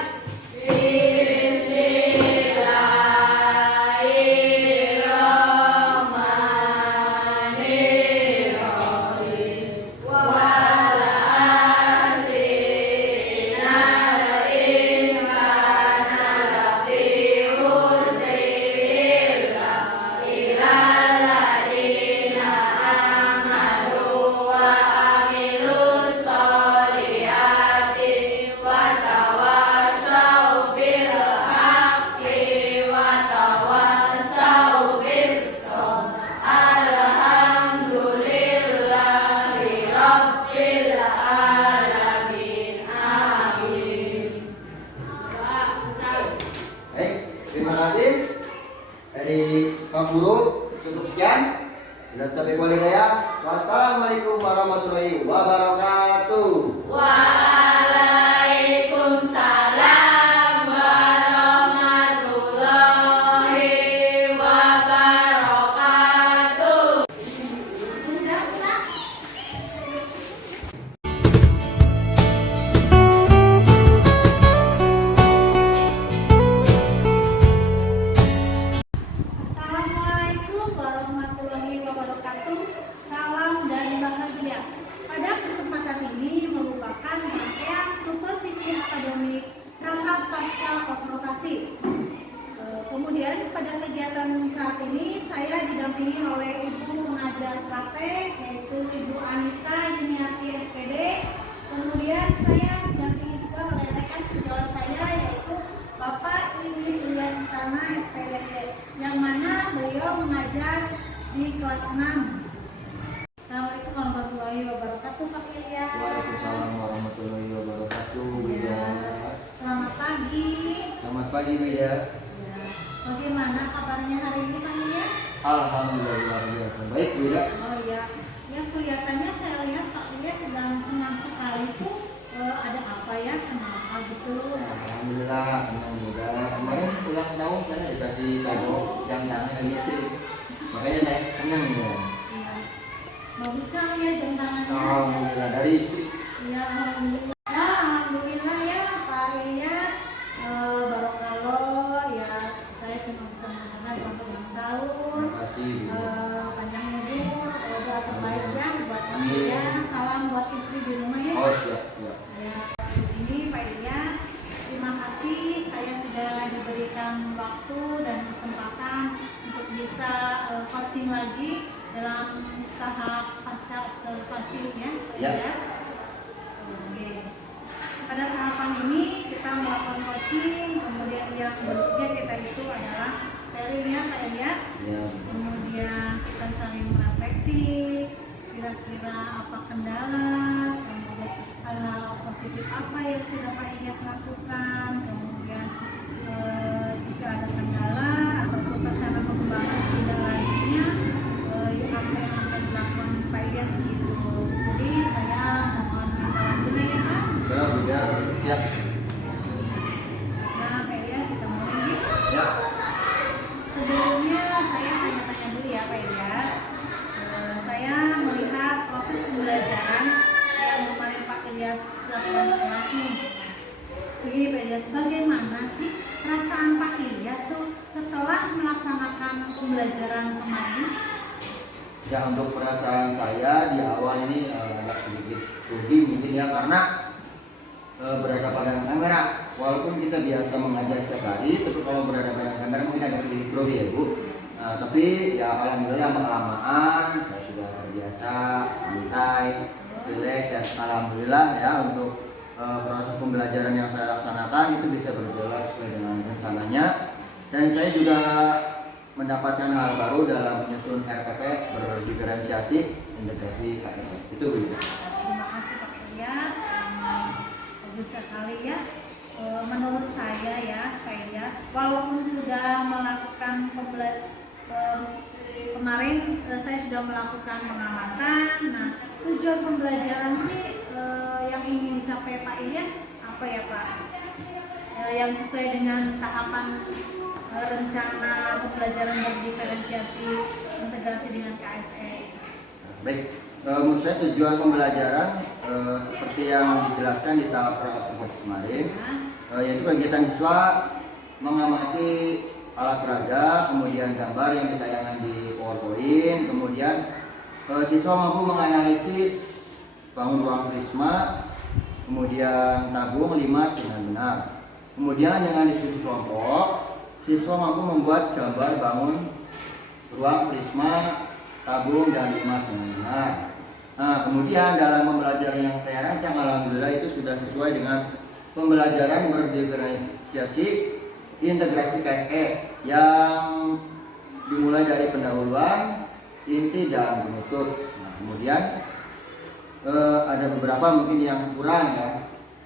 Baik, terima kasih dari Pak Guru. Cukup sekian. Bila taufiq wal hidayah. Wassalamualaikum warahmatullahi wabarakatuh. Waalaikumsalam warahmatullahi wabarakatuh. Assalamualaikum warahmatullahi wabarakatuh. Salam dan bahagia. Pada kesempatan ini merupakan rangkaian supervisi akademik tahap pasca konsultasi. Kemudian pada kegiatan saat ini saya didampingi oleh Ibu pengajar praktek yaitu Ibu Anita Juniarti SPD. Kemudian saya didampingi juga oleh rekan sejawat saya yaitu Bapak Ini Ilyas Sitana SPDC, yang mana beliau mengajar di kelas 6. Assalamualaikum warahmatullahi wabarakatuh, Pak Ilyas. Waalaikumsalam warahmatullahi wabarakatuh. Wida. Selamat pagi. Selamat pagi, Wida. Ya. Bagaimana kabarnya hari ini, Pak Ilyas? Alhamdulillah luar biasa. Baik, Wida. Oh ya, yang kelihatannya saya lihat Pak Ilyas sedang senang sekali tuh. Ada apa ya? Kenapa gitu? Alhamdulillah senang juga. Kemarin ulang tahun saya dikasih kado. bagus sekali ya jam tangannya. Alhamdulillah. Dari istri. Ya, alhamdulillah ya Pak Ilyas. Barokallah ya, saya cuma bisa mengucapkan selamat ulang tahun. Terima kasih. Bu. Panjang umur, doa terbaik ya buat Pak Ilyas. Salam buat istri di rumah ya. Oh siap. Ya, ini Pak Ilyas, terima kasih saya sudah diberikan waktu dan kesempatan untuk bisa coaching lagi dalam tahap pasca observasi ya Pak Ya. Ilyas. Oke. Pada tahapan ini kita melakukan coaching, kemudian yang berikutnya kita itu adalah sharing ya Pak Ilyas. Ya. Kemudian kita saling merefleksi, kira-kira apa kendala, kemudian hal-hal positif apa yang sudah Pak Ilyas lakukan, kemudian jika ada kendala ataupun rencana pengembangan tidak lainnya, apa yang akan dilakukan Pak Ilyas gitu. Jadi saya mohon bantuan dulu ya Pak. Ya. Siap. Nah Pak Ilyas kita mulai nih. Ya. Sebelumnya saya tanya-tanya dulu ya Pak Ilyas. Saya melihat proses pembelajaran yang kemarin Pak Ilyas lakukan di kelas nih. Begini Pak Ilyas, bagaimana sih perasaan Pak Ilyas tuh setelah melaksanakan pembelajaran kemarin? Ya, untuk perasaan saya di awal ini agak sedikit rugi mungkin ya, karena berhadapan dengan kamera. Walaupun kita biasa mengajar setiap hari, tapi kalau berhadapan dengan kamera mungkin agak sedikit grogi ya Bu. Tapi ya alhamdulillah lama-kelamaan saya sudah biasa, santai, relax, dan alhamdulillah ya untuk proses pembelajaran yang saya laksanakan itu bisa berjalan sesuai dengan rencananya. Dan saya juga mendapatkan hal baru dalam menyusun RPP berdiferensiasi integrasi KSE. Itu Bu. Terima kasih Pak Ilyas. Bagus sekali ya. Menurut saya ya Pak Ilyas, walaupun sudah melakukan kemarin saya sudah melakukan pengamatan. Nah, tujuan pembelajaran sih yang ingin dicapai Pak Ilyas apa ya Pak? Yang sesuai dengan tahapan rencana pembelajaran berdiferensiasi integrasi dengan KSE. Baik, menurut saya tujuan pembelajaran seperti yang dijelaskan di tahap observasi kemarin, yaitu kegiatan siswa mengamati alat peraga, kemudian gambar yang ditayangkan di PowerPoint, kemudian siswa mampu menganalisis bangun ruang prisma, kemudian tabung limas dengan benar. Kemudian dengan diskusi kelompok, siswa mampu membuat gambar bangun ruang prisma, tabung, dan limas dengan benar. Nah, kemudian dalam pembelajaran yang saya rancang, alhamdulillah itu sudah sesuai dengan pembelajaran berdiferensiasi integrasi KSE yang dimulai dari pendahuluan, inti, dan penutup. Nah, kemudian ada beberapa mungkin yang kurang ya,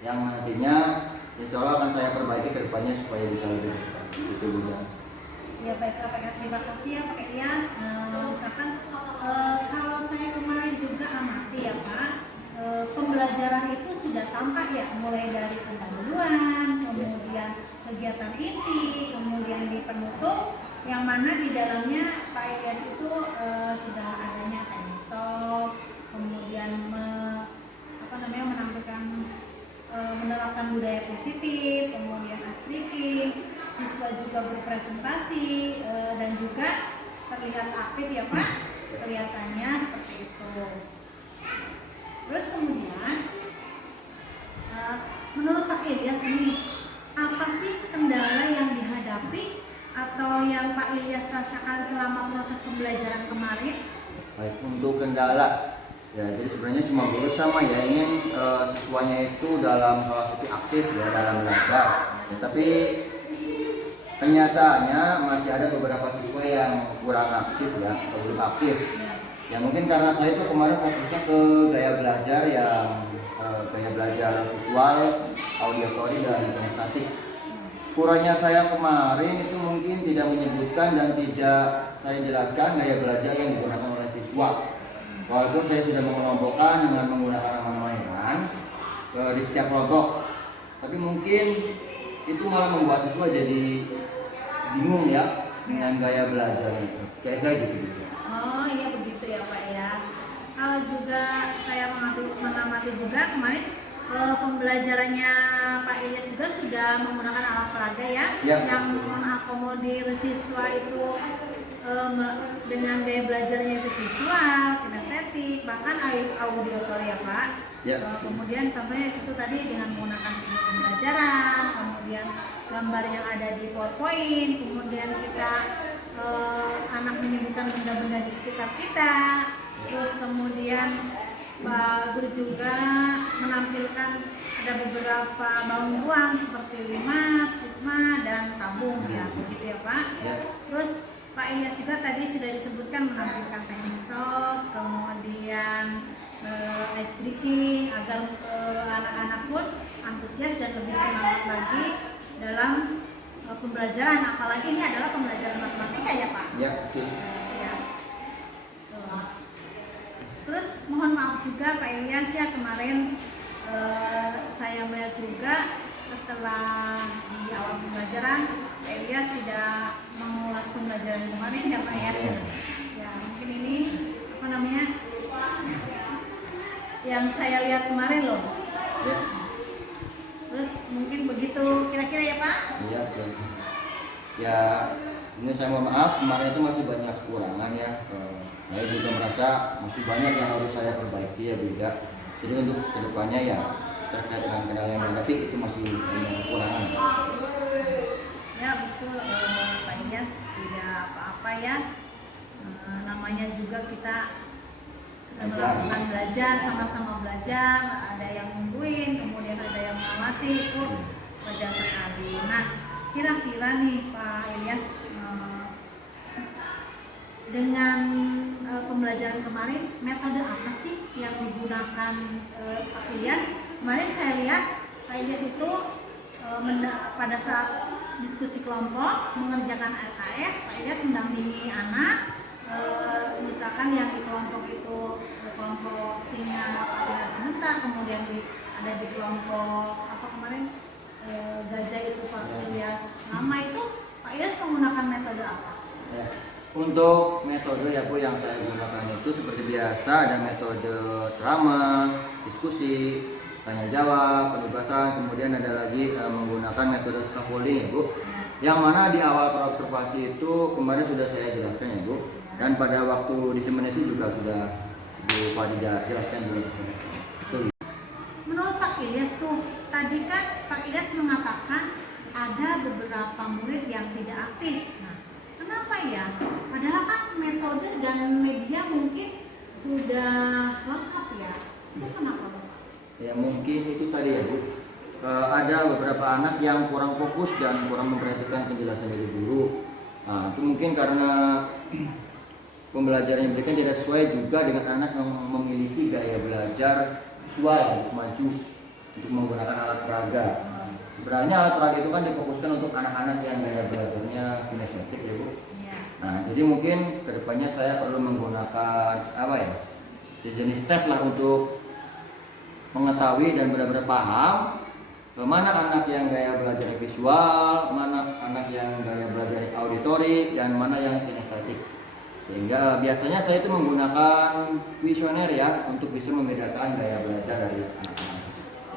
yang nantinya insya Allah akan saya perbaiki ke depannya supaya bisa lebih itu juga. Ya baiklah Pak Ilyas, terima kasih ya Pak Ilyas. Misalkan kalau saya kemarin juga amati ya Pak, pembelajaran itu sudah tampak ya, mulai dari pendahuluan, kemudian kegiatan inti, kemudian di penutup, yang mana di dalamnya Pak Ilyas itu sudah adanya time stop, kemudian menampilkan menerapkan budaya positif, kemudian ice breaking, siswa juga berpresentasi dan juga terlihat aktif ya Pak, kelihatannya seperti itu. Terus kemudian menurut Pak Ilyas ini apa sih kendala yang dihadapi atau yang Pak Ilyas rasakan selama proses pembelajaran kemarin? Baik, untuk kendala ya, jadi sebenarnya semua guru sama ya, ingin siswanya itu dalam kelas itu aktif ya dalam belajar ya, tapi kenyataannya masih ada beberapa siswa yang kurang aktif ya, atau belum aktif ya, mungkin karena saya itu kemarin fokusnya ke gaya belajar yang gaya belajar visual, auditory, dan kinestetik. Kurangnya saya kemarin itu mungkin tidak menyebutkan dan tidak saya jelaskan gaya belajar yang digunakan oleh siswa. Walaupun saya sudah mengelompokkan dengan menggunakan nama mainan di setiap kelompok, tapi mungkin itu malah membuat siswa jadi bingung ya dengan gaya belajar itu. Kayak gitu. Oh iya begitu ya Pak ya. informasi juga kemarin pembelajarannya Pak Ilyas juga sudah menggunakan alat peraga ya, yang mengakomodir siswa itu dengan gaya belajarnya itu visual, kinestetik, bahkan auditory ya Pak. Kemudian contohnya itu tadi dengan menggunakan video pembelajaran, kemudian gambar yang ada di PowerPoint, kemudian kita anak menyebutkan benda-benda di sekitar kita, terus kemudian Pak Guru juga menampilkan ada beberapa bangun ruang seperti limas, prisma, dan tabung ya, begitu ya Pak. Terus Pak Ilyas juga tadi sudah disebutkan menampilkan teknik stop, kemudian ice breaking agar anak-anak pun antusias dan lebih semangat lagi dalam pembelajaran, apalagi ini adalah pembelajaran matematika ya Pak. Ya. Terus mohon maaf juga Pak Ilyas ya, kemarin saya melihat juga setelah di awal pembelajaran Pak Ilyas tidak mengulas pembelajaran kemarin ya Pak ya. Ya mungkin ini apa namanya yang saya lihat kemarin loh. Terus mungkin begitu kira-kira ya Pak? Iya. Ya ini saya mohon maaf, kemarin itu masih banyak kekurangan ya. Saya juga merasa masih banyak yang harus saya perbaiki ya Bu ya. Jadi untuk kedepannya ya terkait dengan kendala yang menghadapi itu masih banyak kekurangan. Ya betul Pak Ilyas, tidak apa-apa ya. Namanya juga kita melakukan belajar, sama-sama belajar, ada yang nungguin, kemudian ada yang mengawasi, itu wajar sekali. Nah, kira-kira nih Pak Ilyas, dengan pembelajaran kemarin, metode apa sih yang digunakan Pak Ilyas? Kemarin saya lihat Pak Ilyas itu pada saat diskusi kelompok mengerjakan LKS, Pak Ilyas mendampingi anak. Misalkan yang di kelompok itu kelompok singa Pak sebentar, kemudian ada di kelompok apa kemarin gajah itu Pak Ilyas lama, itu Pak Ilyas menggunakan metode apa? Ya. Untuk metode ya Bu yang saya gunakan itu seperti biasa, ada metode ceramah, diskusi, tanya jawab, penugasan, kemudian ada lagi menggunakan metode scaffolding ya Bu. Yang mana di awal praobservasi itu kemarin sudah saya jelaskan ya Bu. Dan pada waktu diseminasi juga sudah Bu Fadida jelaskan dulu. Menurut Pak Ilyas tuh, tadi kan Pak Ilyas mengatakan ada beberapa murid yang tidak aktif. Nah, kenapa ya? Padahal kan metode dan media mungkin sudah lengkap ya. Itu kenapa Pak? Ya mungkin itu tadi ya Bu. Ada beberapa anak yang kurang fokus dan kurang memperhatikan penjelasan dari guru. Nah, itu mungkin karena pembelajaran yang diberikan tidak sesuai juga dengan anak yang memiliki gaya belajar visual maju untuk menggunakan alat peraga. Sebenarnya alat peraga itu kan difokuskan untuk anak-anak yang gaya belajarnya kinestetik ya Bu. Nah jadi mungkin kedepannya saya perlu menggunakan apa ya, sejenis tes lah untuk mengetahui dan benar-benar paham mana anak yang gaya belajar visual, mana anak yang gaya belajar auditory, dan mana yang kinestetik. Sehingga biasanya saya itu menggunakan kuesioner ya untuk bisa membedakan gaya belajar dari anak-anak.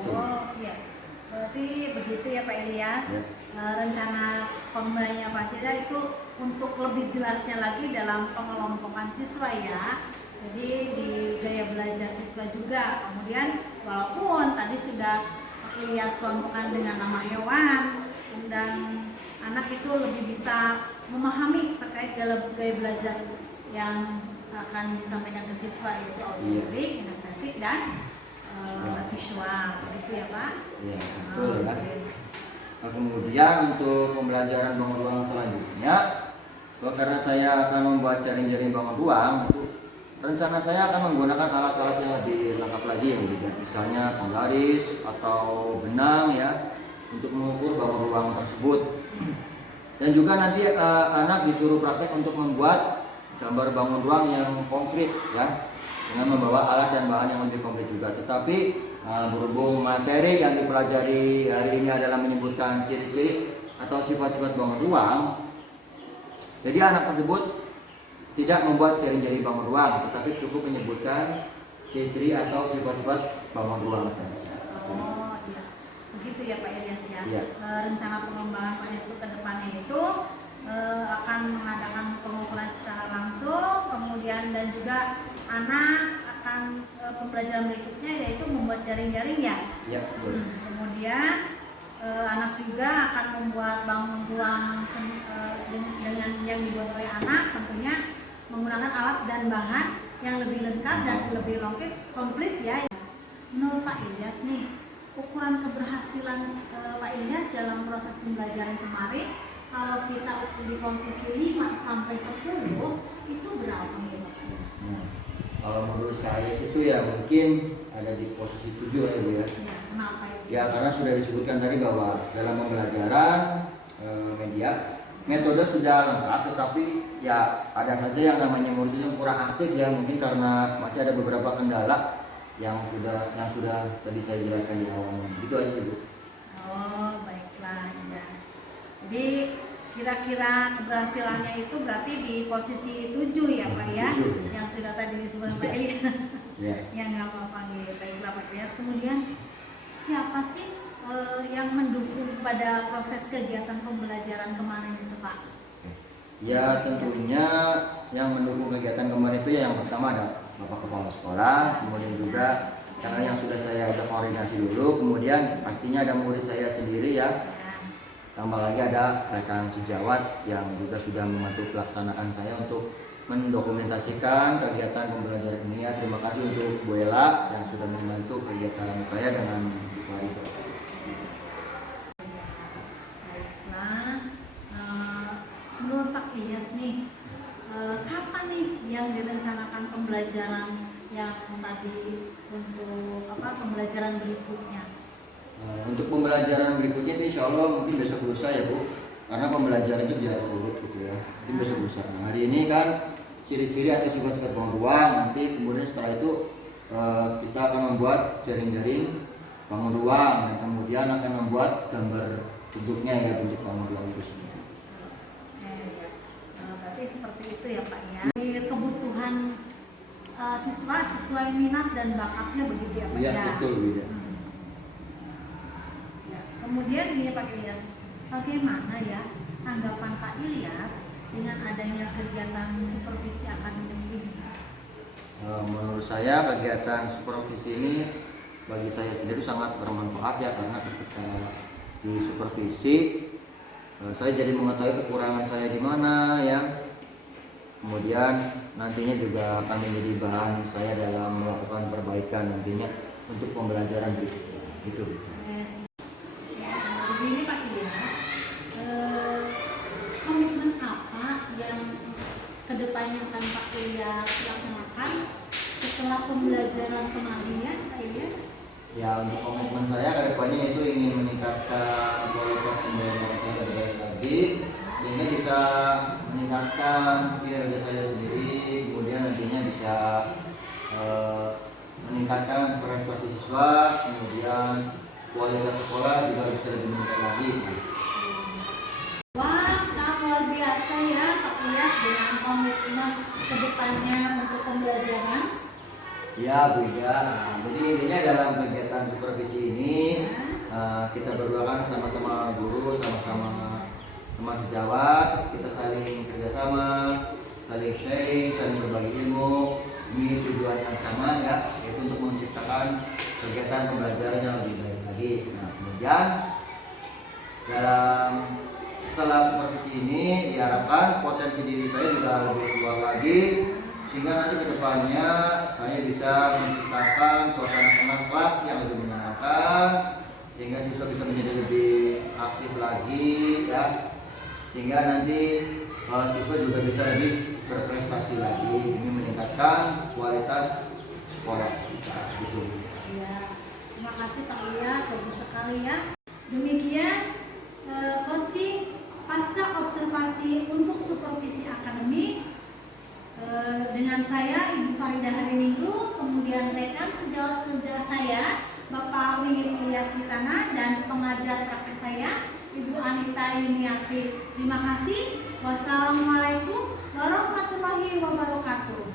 Oh iya, berarti begitu ya Pak Ilyas. Ya. Rencana pembelajaran Pak Ilyas itu untuk lebih jelasnya lagi dalam pengelompokan siswa ya. Jadi di gaya belajar siswa juga. Kemudian walaupun tadi sudah Pak Ilyas kelompokkan dengan nama hewan, dan anak itu lebih bisa memahami terkait gaya belajar yang akan disampaikan ke siswa, yaitu auditory, kinestetik, dan visual, gitu ya Pak? Iya, betul ya. Nah, kemudian untuk pembelajaran bangun ruang selanjutnya, karena saya akan membuat jaring-jaring bangun ruang, rencana saya akan menggunakan alat-alat yang lebih lengkap lagi ya, misalnya penggaris atau benang ya, untuk mengukur bangun ruang tersebut. Dan juga nanti anak disuruh praktek untuk membuat gambar bangun ruang yang konkret ya, dengan membawa alat dan bahan yang lebih konkret juga. Tetapi berhubung materi yang dipelajari hari ini adalah menyebutkan ciri-ciri atau sifat-sifat bangun ruang, jadi anak tersebut tidak membuat jari-jari bangun ruang, tetapi cukup menyebutkan ciri atau sifat-sifat bangun ruang saya. Oh iya, begitu ya Pak Ilyas ya. Iya. Rencana pengembangan Pak Ilyas itu ke depannya itu akan mengadakan pengukuran secara langsung, kemudian dan juga anak akan pembelajaran berikutnya yaitu membuat jaring-jaring ya. Iya, betul. Kemudian anak juga akan membuat bangun ruang dengan yang dibuat oleh anak, tentunya menggunakan alat dan bahan yang lebih lengkap dan lebih komplit ya. Menurut Pak Ilyas nih, ukuran keberhasilan Pak Ilyas dalam proses pembelajaran kemarin, kalau kita ukur di posisi 5 sampai 10 itu berapa nih Pak? Kalau menurut saya itu ya mungkin ada di posisi 7 ya Bu ya. Ya, kenapa itu? Ya karena sudah disebutkan tadi bahwa dalam pembelajaran media metode sudah lengkap, tetapi ya ada saja yang namanya murid itu kurang aktif ya, mungkin karena masih ada beberapa kendala yang sudah tadi saya jelaskan di awal. Gitu aja Bu. Oh baiklah ya. Jadi kira-kira keberhasilannya itu berarti di posisi 7 ya Pak ya, 7. yang sudah tadi disebut Pak Ilyas. Ya. Ya nggak apa-apa nih baiklah Pak Ilyas. Kemudian siapa sih yang mendukung pada proses kegiatan pembelajaran kemarin itu Pak? Ya tentunya yang mendukung kegiatan kemarin itu yang pertama ada Bapak Kepala Sekolah, kemudian juga karena yang sudah saya ajak koordinasi dulu, kemudian pastinya ada murid saya sendiri ya. Tambah lagi ada rekan sejawat yang juga sudah membantu pelaksanaan saya untuk mendokumentasikan kegiatan pembelajaran ini ya. Terima kasih untuk Bu Ella yang sudah membantu kegiatan saya dengan Bu Farida. Menurut Pak Ilyas nih, kapan nih yang direncanakan pembelajaran yang tadi untuk pembelajaran berikutnya? Untuk pembelajaran berikutnya itu insya Allah mungkin besok lusa ya Bu, karena pembelajaran itu biar urut gitu ya, mungkin besok lusa. Nah, hari ini kan ciri-ciri atau sifat-sifat bangun ruang, nanti kemudian setelah itu kita akan membuat jaring-jaring bangun ruang dan kemudian akan membuat gambar bentuknya ya, bentuk bangun ruang itu sendiri. Berarti seperti itu ya Pak ya. Kebutuhan siswa sesuai minat dan bakatnya begitu ya Pak ya. Iya betul Bu ya. Kemudian gini Pak Ilyas, bagaimana ya tanggapan Pak Ilyas dengan adanya kegiatan supervisi akademik ini? Menurut saya kegiatan supervisi ini bagi saya sendiri sangat bermanfaat ya, karena ketika di supervisi saya jadi mengetahui kekurangan saya di mana ya. Kemudian nantinya juga akan menjadi bahan saya dalam melakukan perbaikan nantinya untuk pembelajaran berikutnya. Gitu. Begini Pak Ilyas, komitmen apa yang kedepannya akan Pak Ilyas laksanakan setelah pembelajaran kemarin ya Pak Ilyas? Ya untuk komitmen saya ke depannya itu ingin meningkatkan kualitas pembelajaran saya lebih baik lagi, sehingga bisa meningkatkan kinerja saya sendiri, kemudian nantinya bisa meningkatkan prestasi siswa, kemudian kualitas sekolah juga bisa lebih meningkat lagi. Wah, sangat luar biasa ya Pak Ilyas dengan komitmen kedepannya untuk pembelajaran. Ya Bu ya, jadi intinya dalam kegiatan supervisi ini kita berdua kan sama-sama guru, sama-sama teman sejawat, kita saling kerjasama, saling sharing, saling berbagi ilmu. Ini tujuan yang sama ya, yaitu untuk menciptakan kegiatan pembelajaran yang lebih baik lagi. Nah kemudian setelah supervisi ini diharapkan potensi diri saya juga lebih keluar lagi, sehingga nanti kedepannya saya bisa menciptakan suasana tenang kelas yang lebih menyenangkan, sehingga siswa bisa menjadi lebih aktif lagi ya, sehingga nanti siswa juga bisa lebih berprestasi lagi, ini meningkatkan kualitas sekolah kita gitu. Ya, terima kasih Pak Ilyas, bagus sekali ya. Demikian coaching pasca observasi untuk supervisi akademik dengan saya Ibu Farida hari Minggu, kemudian rekan sejawat saya Bapak Wingit Ilyas Witana dan pengajar praktek saya Ibu Anita Yuniati. Terima kasih. Wassalamualaikum warahmatullahi wabarakatuh.